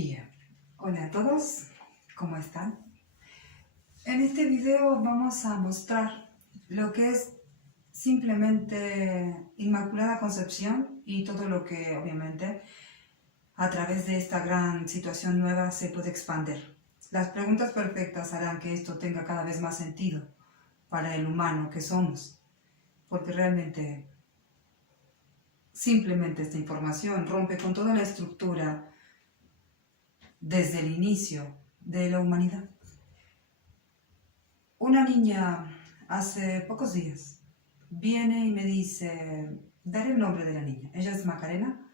Bien, hola a todos, ¿cómo están? En este video vamos a mostrar lo que es simplemente Inmaculada Concepción y todo lo que obviamente a través de esta gran situación nueva se puede expandir. Las preguntas perfectas harán que esto tenga cada vez más sentido para el humano que somos, porque realmente simplemente esta información rompe con toda la estructura desde el inicio de la humanidad. Una niña hace pocos días viene y me dice, daré el nombre de la niña, ella es Macarena,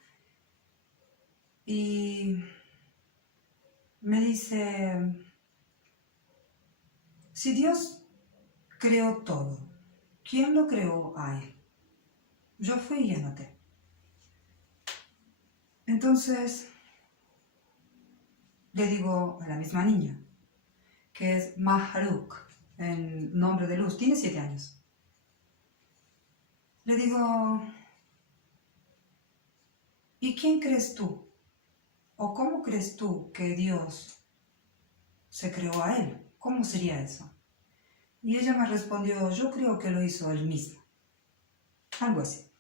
y me dice, si Dios creó todo, ¿quién lo creó a él? Yo fui y anoté. Entonces le digo a la misma niña, que es Maharuk, en nombre de luz, tiene 7 años. Le digo, ¿y quién crees tú? ¿O cómo crees tú que Dios se creó a él? ¿Cómo sería eso? Y ella me respondió, yo creo que lo hizo él mismo. Algo así.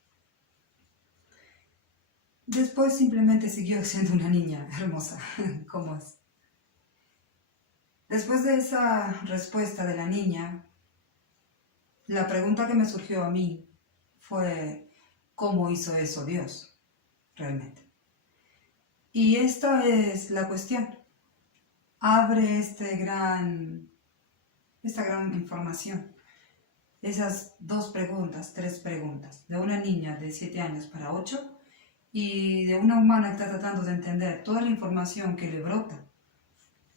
Después simplemente siguió siendo una niña hermosa, como es. Después de esa respuesta de la niña, la pregunta que me surgió a mí fue, ¿cómo hizo eso Dios realmente? Y esta es la cuestión. Abre esta gran información. Esas 2 preguntas, 3 preguntas, de una niña de 7 años para 8 y de una humana que está tratando de entender toda la información que le brota,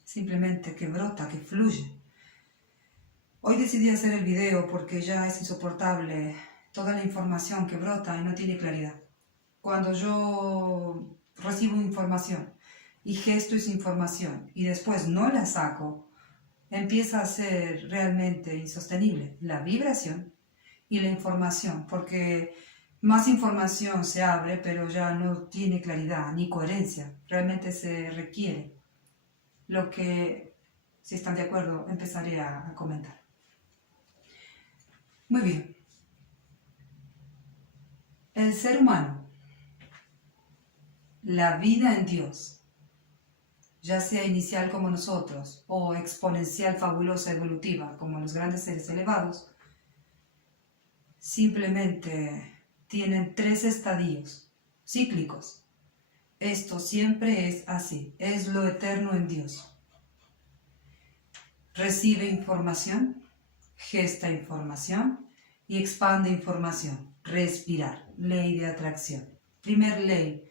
simplemente que brota, que fluye. Hoy decidí hacer el video porque ya es insoportable toda la información que brota y no tiene claridad. Cuando yo recibo información y gesto esa información y después no la saco, empieza a ser realmente insostenible la vibración y la información, porque más información se abre, pero ya no tiene claridad ni coherencia. Realmente se requiere lo que, si están de acuerdo, empezaré a comentar. Muy bien. El ser humano, la vida en Dios, ya sea inicial como nosotros o exponencial, fabulosa, evolutiva como los grandes seres elevados, simplemente tienen 3 estadios cíclicos. Esto siempre es así, es lo eterno en Dios. Recibe información, gesta información y expande información. Respirar, ley de atracción. Primer ley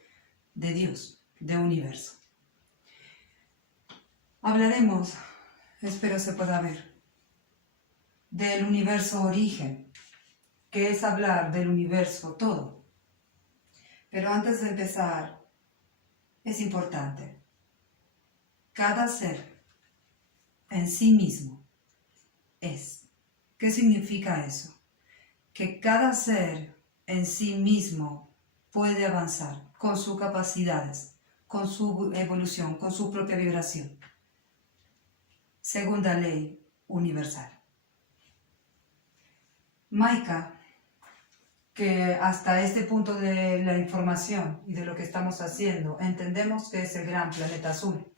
de Dios, de universo. Hablaremos, espero se pueda ver, del universo origen, que es hablar del universo todo. Pero antes de empezar, es importante, cada ser en sí mismo es. ¿Qué significa eso? Que cada ser en sí mismo puede avanzar con sus capacidades, con su evolución, con su propia vibración. Segunda ley universal. Maika, que hasta este punto de la información y de lo que estamos haciendo, entendemos que es el gran planeta azul.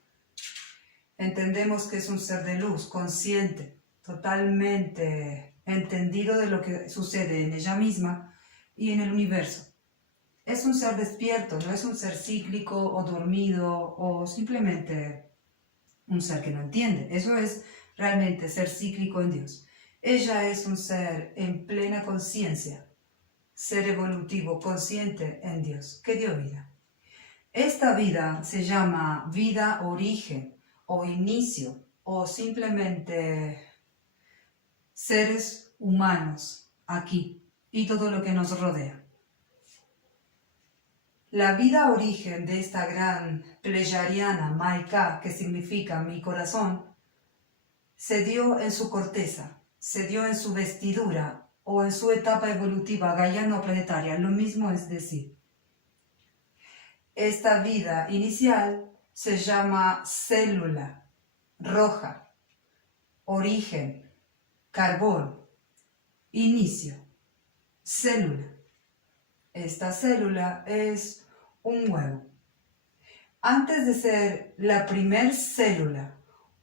Entendemos que es un ser de luz, consciente, totalmente entendido de lo que sucede en ella misma y en el universo. Es un ser despierto, no es un ser cíclico o dormido o simplemente un ser que no entiende. Eso es realmente ser cíclico en Dios. Ella es un ser en plena conciencia, ser evolutivo, consciente en Dios, que dio vida. Esta vida se llama vida origen o inicio o simplemente seres humanos aquí y todo lo que nos rodea. La vida origen de esta gran pleyadiana Maika, que significa mi corazón, se dio en su corteza, se dio en su vestidura o en su etapa evolutiva gaiana o planetaria, lo mismo es decir. Esta vida inicial se llama célula roja, origen, carbón, inicio, célula. Esta célula es un huevo. Antes de ser la primer célula,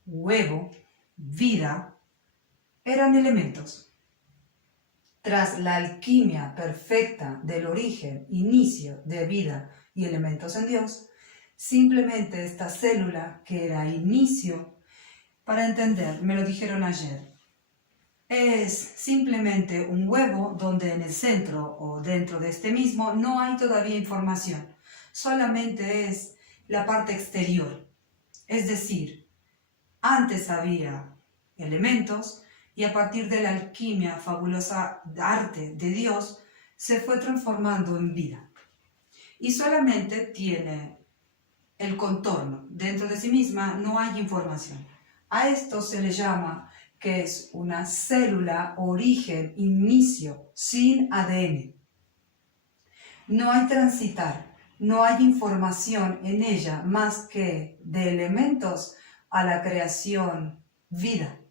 huevo, vida, eran elementos. Tras la alquimia perfecta del origen, inicio de vida y elementos en Dios, simplemente esta célula, que era inicio, para entender, me lo dijeron ayer, es simplemente un huevo donde en el centro o dentro de este mismo no hay todavía información, solamente es la parte exterior. Es decir, antes había elementos y a partir de la alquimia, fabulosa arte de Dios, se fue transformando en vida. Y solamente tiene el contorno. Dentro de sí misma no hay información. A esto se le llama que es una célula origen, inicio, sin ADN. No hay transitar, no hay información en ella más que de elementos a la creación, vida.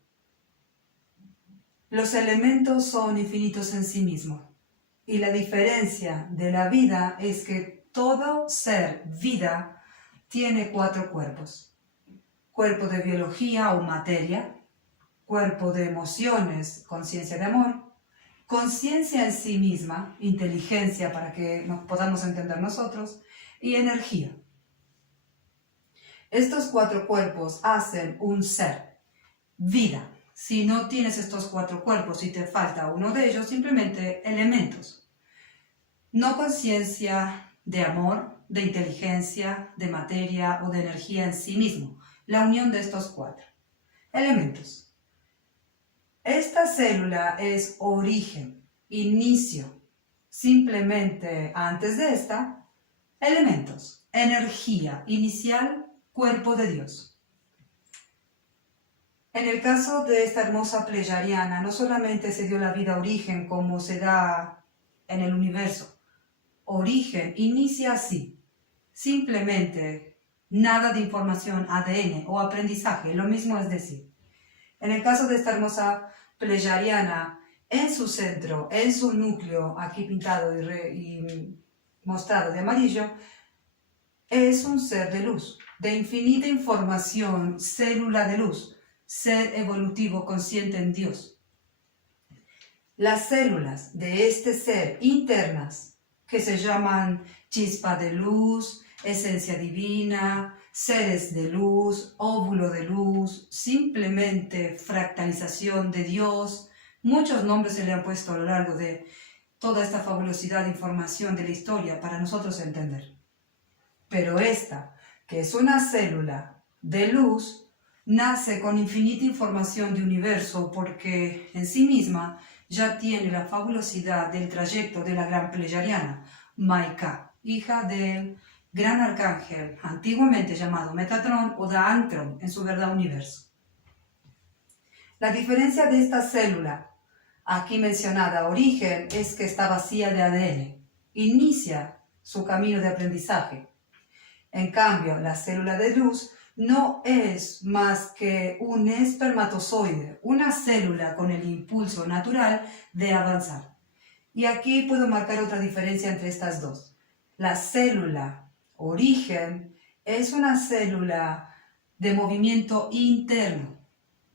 Los elementos son infinitos en sí mismos y la diferencia de la vida es que todo ser vida tiene 4 cuerpos. Cuerpo de biología o materia, cuerpo de emociones, conciencia de amor, conciencia en sí misma, inteligencia para que nos podamos entender nosotros, y energía. Estos 4 cuerpos hacen un ser, vida. Si no tienes estos 4 cuerpos y te falta uno de ellos, simplemente elementos. No conciencia de amor, de inteligencia, de materia o de energía en sí mismo. La unión de estos 4 elementos. Esta célula es origen, inicio. Simplemente antes de esta, elementos, energía inicial, cuerpo de Dios. En el caso de esta hermosa pleyadiana, no solamente se dio la vida origen como se da en el universo. Origen inicia así, simplemente nada de información, ADN o aprendizaje, lo mismo es decir. En el caso de esta hermosa pleyadiana, en su centro, en su núcleo, aquí pintado y mostrado de amarillo, es un ser de luz, de infinita información, célula de luz, ser evolutivo consciente en Dios. Las células de este ser internas, que se llaman chispa de luz, esencia divina, seres de luz, óvulo de luz, simplemente fractalización de Dios. Muchos nombres se le han puesto a lo largo de toda esta fabulosidad de información de la historia para nosotros entender. Pero esta, que es una célula de luz, nace con infinita información de universo porque en sí misma ya tiene la fabulosidad del trayecto de la gran pleyadiana, Maika, hija del gran arcángel, antiguamente llamado Metatrón o Daantron en su verdad universo. La diferencia de esta célula, aquí mencionada origen, es que está vacía de ADN. Inicia su camino de aprendizaje. En cambio, la célula de luz no es más que un espermatozoide, una célula con el impulso natural de avanzar. Y aquí puedo marcar otra diferencia entre estas dos. La célula origen es una célula de movimiento interno.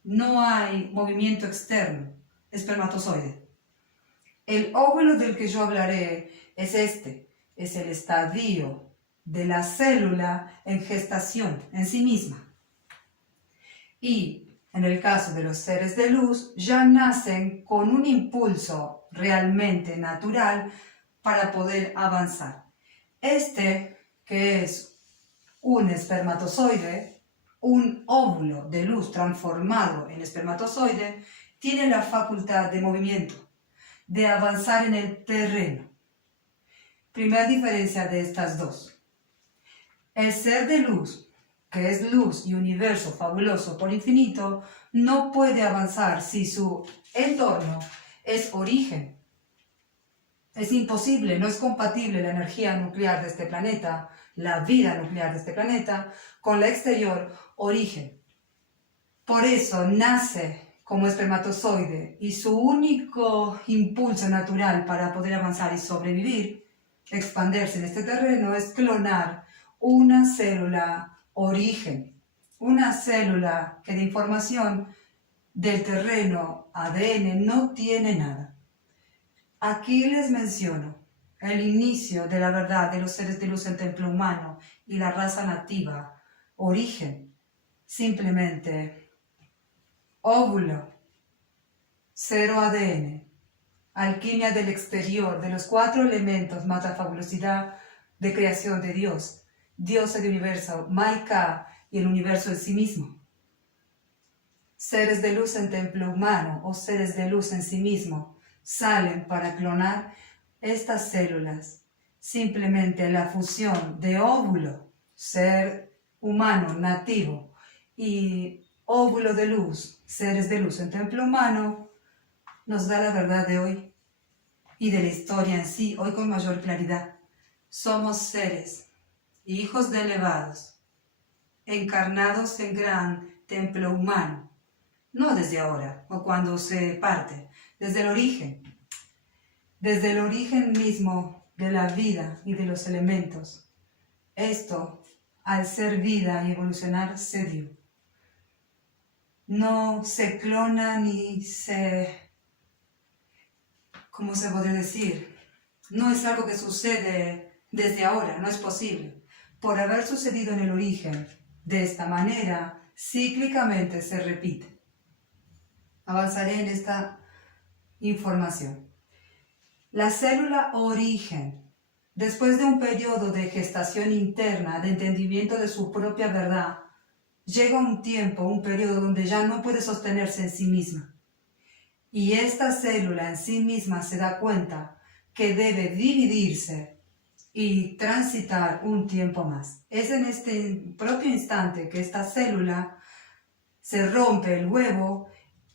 No hay movimiento externo, espermatozoide. El óvulo del que yo hablaré es es el estadio de la célula en gestación en sí misma. Y en el caso de los seres de luz, ya nacen con un impulso realmente natural para poder avanzar. Que es un espermatozoide, un óvulo de luz transformado en espermatozoide, tiene la facultad de movimiento, de avanzar en el terreno. Primera diferencia de estas dos. El ser de luz, que es luz y universo fabuloso por infinito, no puede avanzar si su entorno es origen. Es imposible, no es compatible la energía nuclear de este planeta, la vida nuclear de este planeta, con la exterior origen. Por eso nace como espermatozoide y su único impulso natural para poder avanzar y sobrevivir, expandirse en este terreno, es clonar una célula origen, una célula que de información del terreno ADN no tiene nada. Aquí les menciono el inicio de la verdad de los seres de luz en templo humano y la raza nativa, origen, simplemente óvulo, cero ADN, alquimia del exterior, de los 4 elementos, matafabulosidad de creación de Dios, Dios del universo, Maika y el universo en sí mismo. Seres de luz en templo humano o seres de luz en sí mismo salen para clonar estas células. Simplemente la fusión de óvulo, ser humano nativo, y óvulo de luz, seres de luz en templo humano, nos da la verdad de hoy y de la historia en sí, hoy con mayor claridad. Somos seres, hijos de elevados, encarnados en gran templo humano, no desde ahora o cuando se parte, desde el origen mismo de la vida y de los elementos. Esto, al ser vida y evolucionar, se dio. No se clona ni ¿cómo se podría decir? No es algo que sucede desde ahora, no es posible. Por haber sucedido en el origen, de esta manera, cíclicamente se repite. Avanzaré en esta información. La célula origen, después de un periodo de gestación interna, de entendimiento de su propia verdad, llega un tiempo, un periodo donde ya no puede sostenerse en sí misma. Y esta célula en sí misma se da cuenta que debe dividirse y transitar un tiempo más. Es en este propio instante que esta célula se rompe el huevo,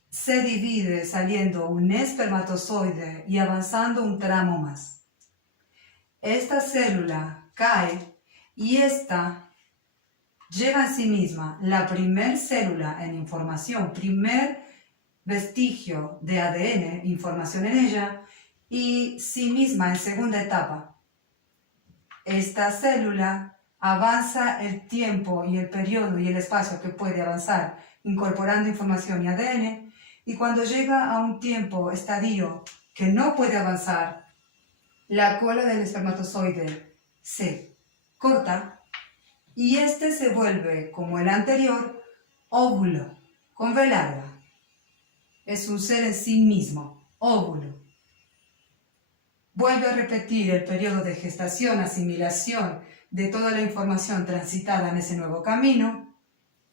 se divide saliendo un espermatozoide y avanzando un tramo más. Esta célula cae y esta lleva en sí misma la primer célula en información, primer vestigio de ADN, información en ella, y sí misma en segunda etapa. Esta célula avanza el tiempo y el periodo y el espacio que puede avanzar incorporando información y ADN, y cuando llega a un tiempo, estadio, que no puede avanzar, la cola del espermatozoide se corta y este se vuelve, como el anterior, óvulo, con V larga. Es un ser en sí mismo, óvulo. Vuelve a repetir el periodo de gestación, asimilación de toda la información transitada en ese nuevo camino,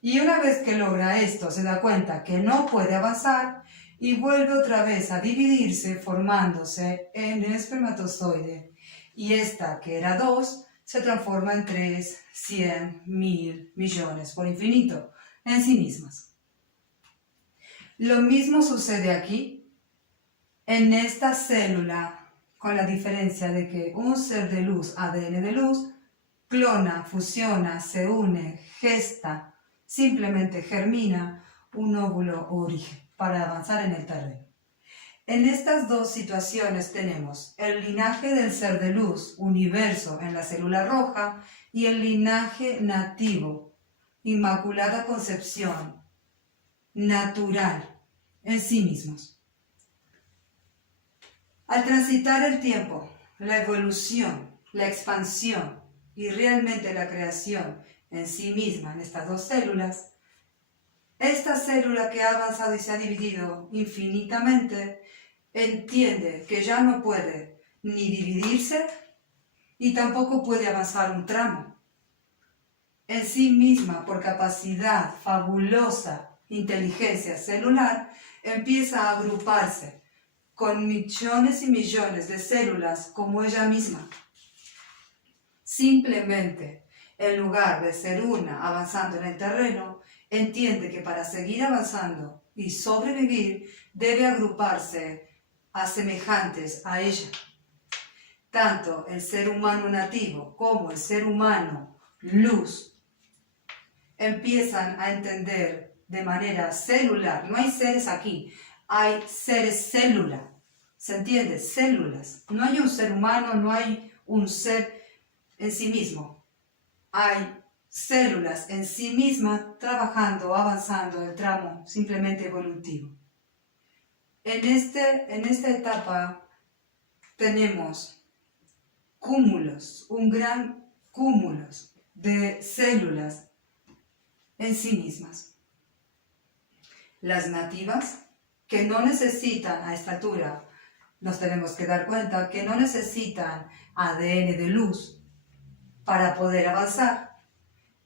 y una vez que logra esto se da cuenta que no puede avanzar y vuelve otra vez a dividirse formándose en espermatozoide, y esta que era 2 se transforma en 3, 100, 1000, millones, por infinito, en sí mismas. Lo mismo sucede aquí, en esta célula, con la diferencia de que un ser de luz, ADN de luz, clona, fusiona, se une, gesta, simplemente germina un óvulo origen para avanzar en el terreno. En estas dos situaciones tenemos el linaje del ser de luz, universo en la célula roja, y el linaje nativo, inmaculada concepción, natural, en sí mismos. Al transitar el tiempo, la evolución, la expansión y realmente la creación en sí misma, en estas dos células, esta célula que ha avanzado y se ha dividido infinitamente, entiende que ya no puede ni dividirse y tampoco puede avanzar un tramo. En sí misma, por capacidad fabulosa, inteligencia celular, empieza a agruparse con millones y millones de células como ella misma. Simplemente, en lugar de ser una avanzando en el terreno, entiende que para seguir avanzando y sobrevivir, debe agruparse a semejantes a ella. tanto el ser humano nativo como el ser humano luz empiezan a entender de manera celular. No hay seres aquí, hay seres célula. ¿Se entiende? Células. No hay un ser humano, no hay un ser en sí mismo. Hay células en sí mismas trabajando, avanzando el tramo simplemente evolutivo. En esta etapa tenemos cúmulos, un gran cúmulo de células en sí mismas. Las nativas, que no necesitan a esta altura, nos tenemos que dar cuenta que no necesitan ADN de luz para poder avanzar.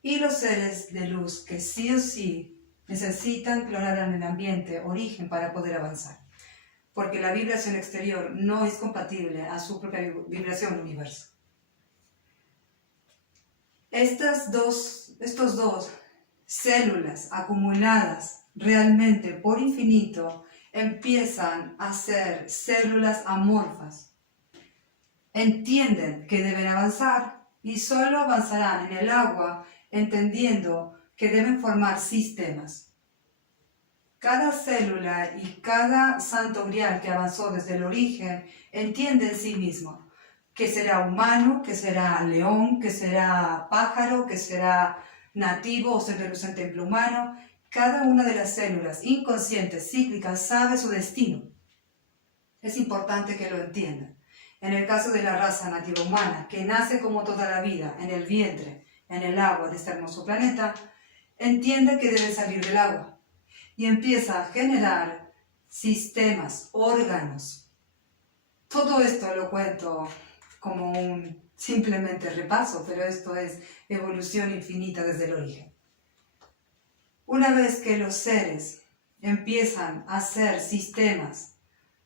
Y los seres de luz que sí o sí necesitan clonar en el ambiente origen para poder avanzar. Porque la vibración exterior no es compatible a su propia vibración universo. Estos dos células acumuladas realmente por infinito empiezan a ser células amorfas. Entienden que deben avanzar y solo avanzarán en el agua entendiendo que deben formar sistemas. Cada célula y cada santo grial que avanzó desde el origen entiende en sí mismo que será humano, que será león, que será pájaro, que será nativo o ser de luz en templo humano. Cada una de las células inconscientes, cíclicas, sabe su destino. Es importante que lo entiendan. En el caso de la raza nativa humana, que nace como toda la vida en el vientre, en el agua de este hermoso planeta, entiende que debe salir del agua y empieza a generar sistemas, órganos. Todo esto lo cuento como un simplemente repaso, pero esto es evolución infinita desde el origen. Una vez que los seres empiezan a hacer sistemas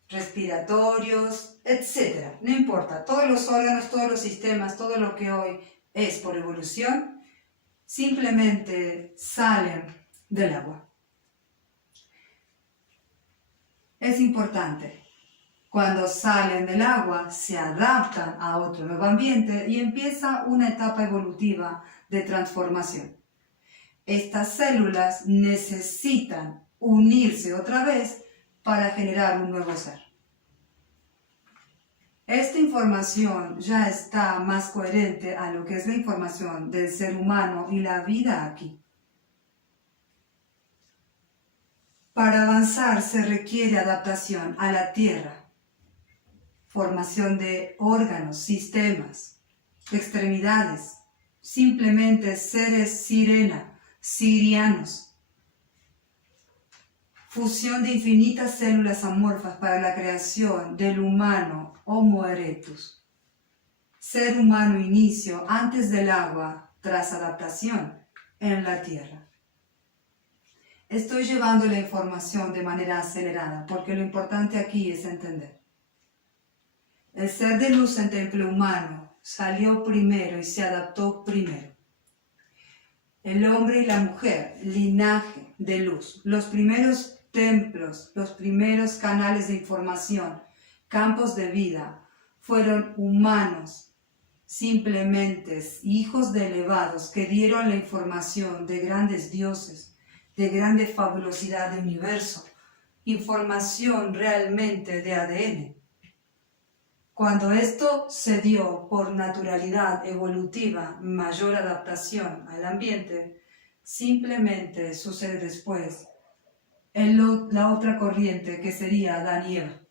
respiratorios, etc., no importa, todos los órganos, todos los sistemas, todo lo que hoy es por evolución, simplemente salen del agua. Es importante. Cuando salen del agua, se adaptan a otro nuevo ambiente y empieza una etapa evolutiva de transformación. Estas células necesitan unirse otra vez para generar un nuevo ser. Esta información ya está más coherente a lo que es la información del ser humano y la vida aquí. Para avanzar se requiere adaptación a la tierra. Formación de órganos, sistemas, extremidades, simplemente seres sirena, sirianos. Fusión de infinitas células amorfas para la creación del humano Homo erectus. Ser humano inicio antes del agua, tras adaptación en la tierra. Estoy llevando la información de manera acelerada porque lo importante aquí es entender. El ser de luz en templo humano salió primero y se adaptó primero. El hombre y la mujer, linaje de luz, los primeros templos, los primeros canales de información, campos de vida, fueron humanos, simplemente hijos de elevados que dieron la información de grandes dioses, de grande fabulosidad de universo, información realmente de ADN. Cuando esto se dio por naturalidad evolutiva, mayor adaptación al ambiente, simplemente sucede después en la otra corriente que sería Adán y Eva.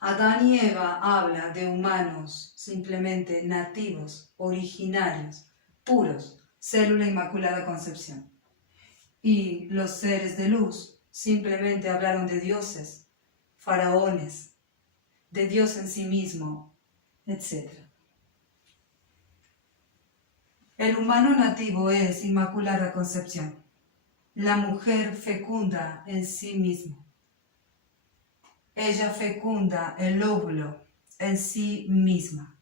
Adán y Eva habla de humanos simplemente nativos, originarios, puros, célula inmaculada concepción. Y los seres de luz simplemente hablaron de dioses, faraones, de Dios en sí mismo, etc. El humano nativo es inmaculada concepción. La mujer fecunda en sí mismo. Ella fecunda el óvulo en sí misma.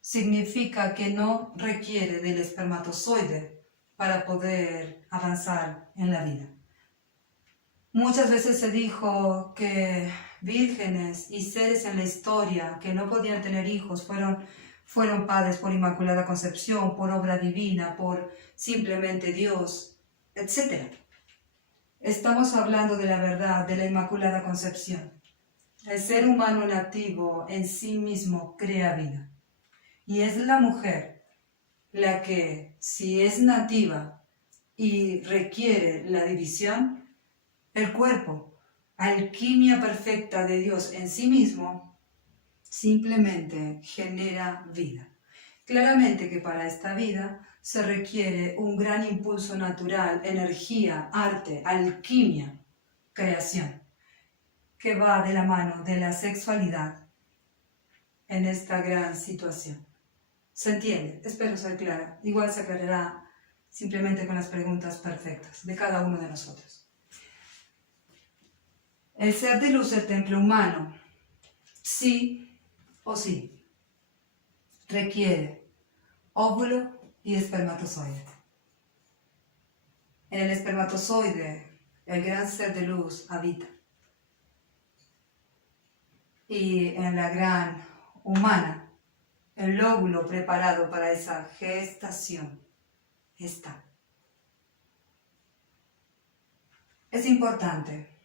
Significa que no requiere del espermatozoide para poder avanzar en la vida. Muchas veces se dijo que vírgenes y seres en la historia que no podían tener hijos fueron padres por Inmaculada Concepción, por obra divina, por simplemente Dios, etc. Estamos hablando de la verdad de la Inmaculada Concepción. El ser humano nativo en sí mismo crea vida. Y es la mujer la que, si es nativa y requiere la división, el cuerpo, alquimia perfecta de Dios en sí mismo, simplemente genera vida. Claramente que para esta vida se requiere un gran impulso natural, energía, arte, alquimia, creación, que va de la mano de la sexualidad en esta gran situación. ¿Se entiende? Espero ser clara. Igual se aclarará simplemente con las preguntas perfectas de cada uno de nosotros. El ser de luz del templo humano, sí o sí, requiere óvulo y espermatozoide. En el espermatozoide, el gran ser de luz habita. Y en la gran humana, el óvulo preparado para esa gestación está. Es importante,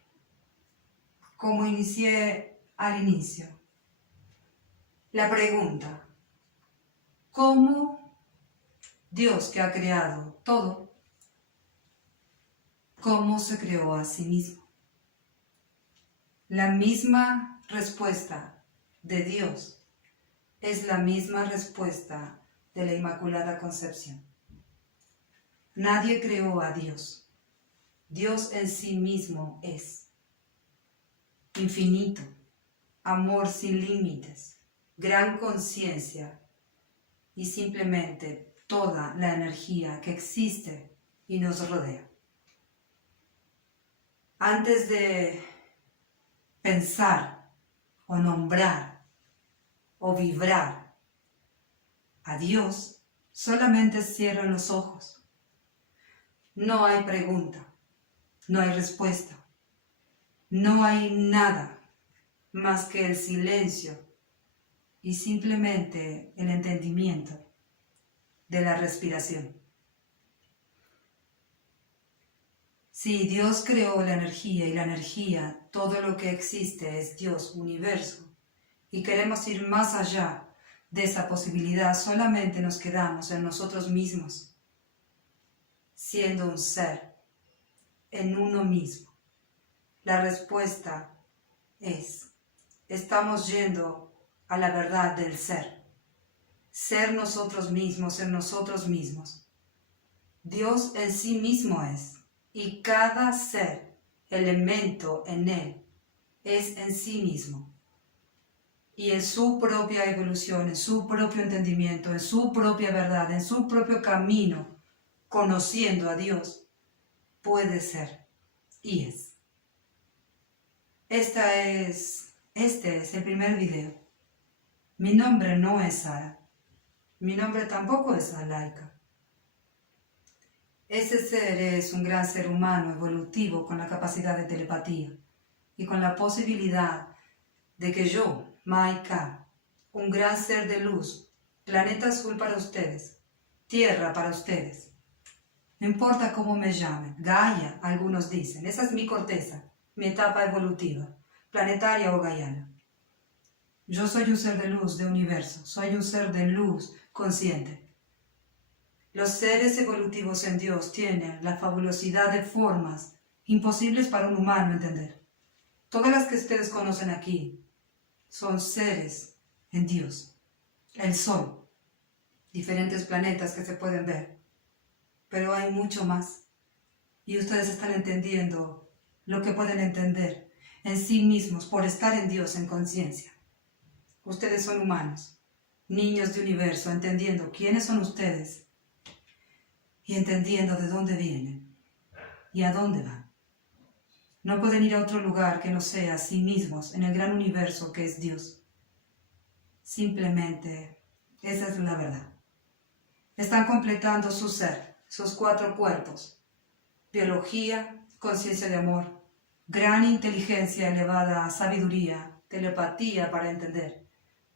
como inicié al inicio, la pregunta, ¿cómo Dios que ha creado todo, cómo se creó a sí mismo? La misma respuesta de Dios es la misma respuesta de la Inmaculada Concepción. Nadie creó a Dios. Dios en sí mismo es infinito, amor sin límites, gran conciencia y simplemente toda la energía que existe y nos rodea. Antes de pensar o nombrar o vibrar a Dios, solamente cierran los ojos. No hay pregunta, no hay respuesta, no hay nada más que el silencio y simplemente el entendimiento de la respiración. Si Dios creó la energía y la energía, todo lo que existe es Dios, universo, y queremos ir más allá de esa posibilidad, solamente nos quedamos en nosotros mismos, siendo un ser, en uno mismo. La respuesta es, estamos yendo a la verdad del ser nosotros mismos en nosotros mismos. Dios en sí mismo es, y cada ser, elemento en él, es en sí mismo. Y en su propia evolución, en su propio entendimiento, en su propia verdad, en su propio camino, conociendo a Dios, puede ser y es. Este es el primer video. Mi nombre no es Sara. Mi nombre tampoco es Alaika. Ese ser es un gran ser humano evolutivo con la capacidad de telepatía y con la posibilidad de que yo, Maika, un gran ser de luz, planeta azul para ustedes, tierra para ustedes. No importa cómo me llamen, Gaia, algunos dicen, esa es mi corteza, mi etapa evolutiva, planetaria o gaiana. Yo soy un ser de luz, de universo, soy un ser de luz consciente. Los seres evolutivos en Dios tienen la fabulosidad de formas imposibles para un humano entender. Todas las que ustedes conocen aquí son seres en Dios. El Sol, diferentes planetas que se pueden ver, pero hay mucho más. Y ustedes están entendiendo lo que pueden entender en sí mismos por estar en Dios en conciencia. Ustedes son humanos, niños de universo, entendiendo quiénes son ustedes y entendiendo de dónde vienen y a dónde van. No pueden ir a otro lugar que no sea a sí mismos en el gran universo que es Dios. Simplemente, esa es la verdad. Están completando su ser, sus 4 cuerpos: biología, conciencia de amor, gran inteligencia elevada, sabiduría, telepatía para entender.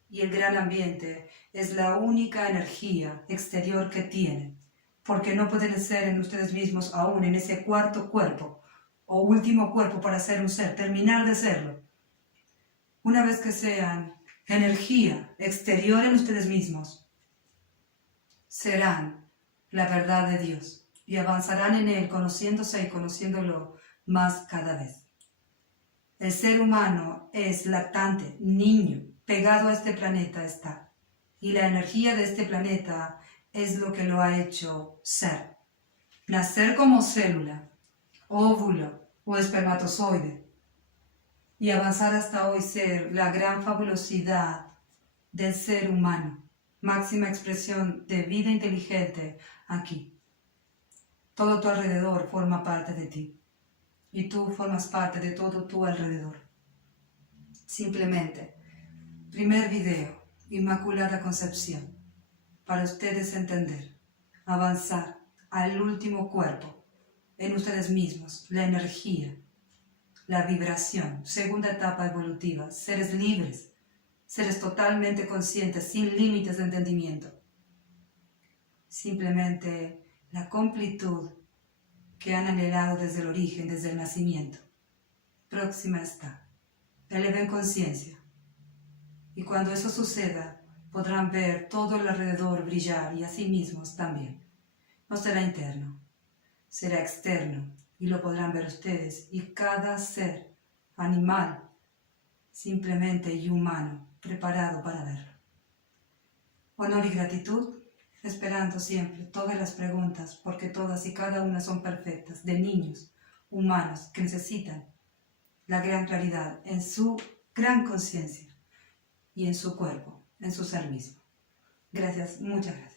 Y el gran ambiente es la única energía exterior que tienen, porque no pueden ser en ustedes mismos aún en ese cuarto cuerpo o último cuerpo para ser un ser, terminar de serlo. Una vez que sean energía exterior en ustedes mismos, serán la verdad de Dios y avanzarán en Él conociéndose y conociéndolo más cada vez. El ser humano es lactante, niño, pegado a este planeta está. Y la energía de este planeta es lo que lo ha hecho ser. Nacer como célula, óvulo o espermatozoide. Y avanzar hasta hoy ser la gran fabulosidad del ser humano. Máxima expresión de vida inteligente aquí. Todo tu alrededor forma parte de ti. Y tú formas parte de todo tu alrededor. Simplemente, primer video, Inmaculada Concepción, para ustedes entender, avanzar al último cuerpo, en ustedes mismos, la energía, la vibración, segunda etapa evolutiva, seres libres, seres totalmente conscientes, sin límites de entendimiento. Simplemente la completud que han anhelado desde el origen, desde el nacimiento. Próxima está. Eleven conciencia. Y cuando eso suceda, podrán ver todo el alrededor brillar y a sí mismos también. No será interno, será externo y lo podrán ver ustedes y cada ser, animal, simplemente y humano, preparado para verlo. Honor y gratitud, esperando siempre todas las preguntas, porque todas y cada una son perfectas, de niños, humanos, que necesitan la gran claridad en su gran conciencia y en su cuerpo, en su ser mismo. Gracias, muchas gracias.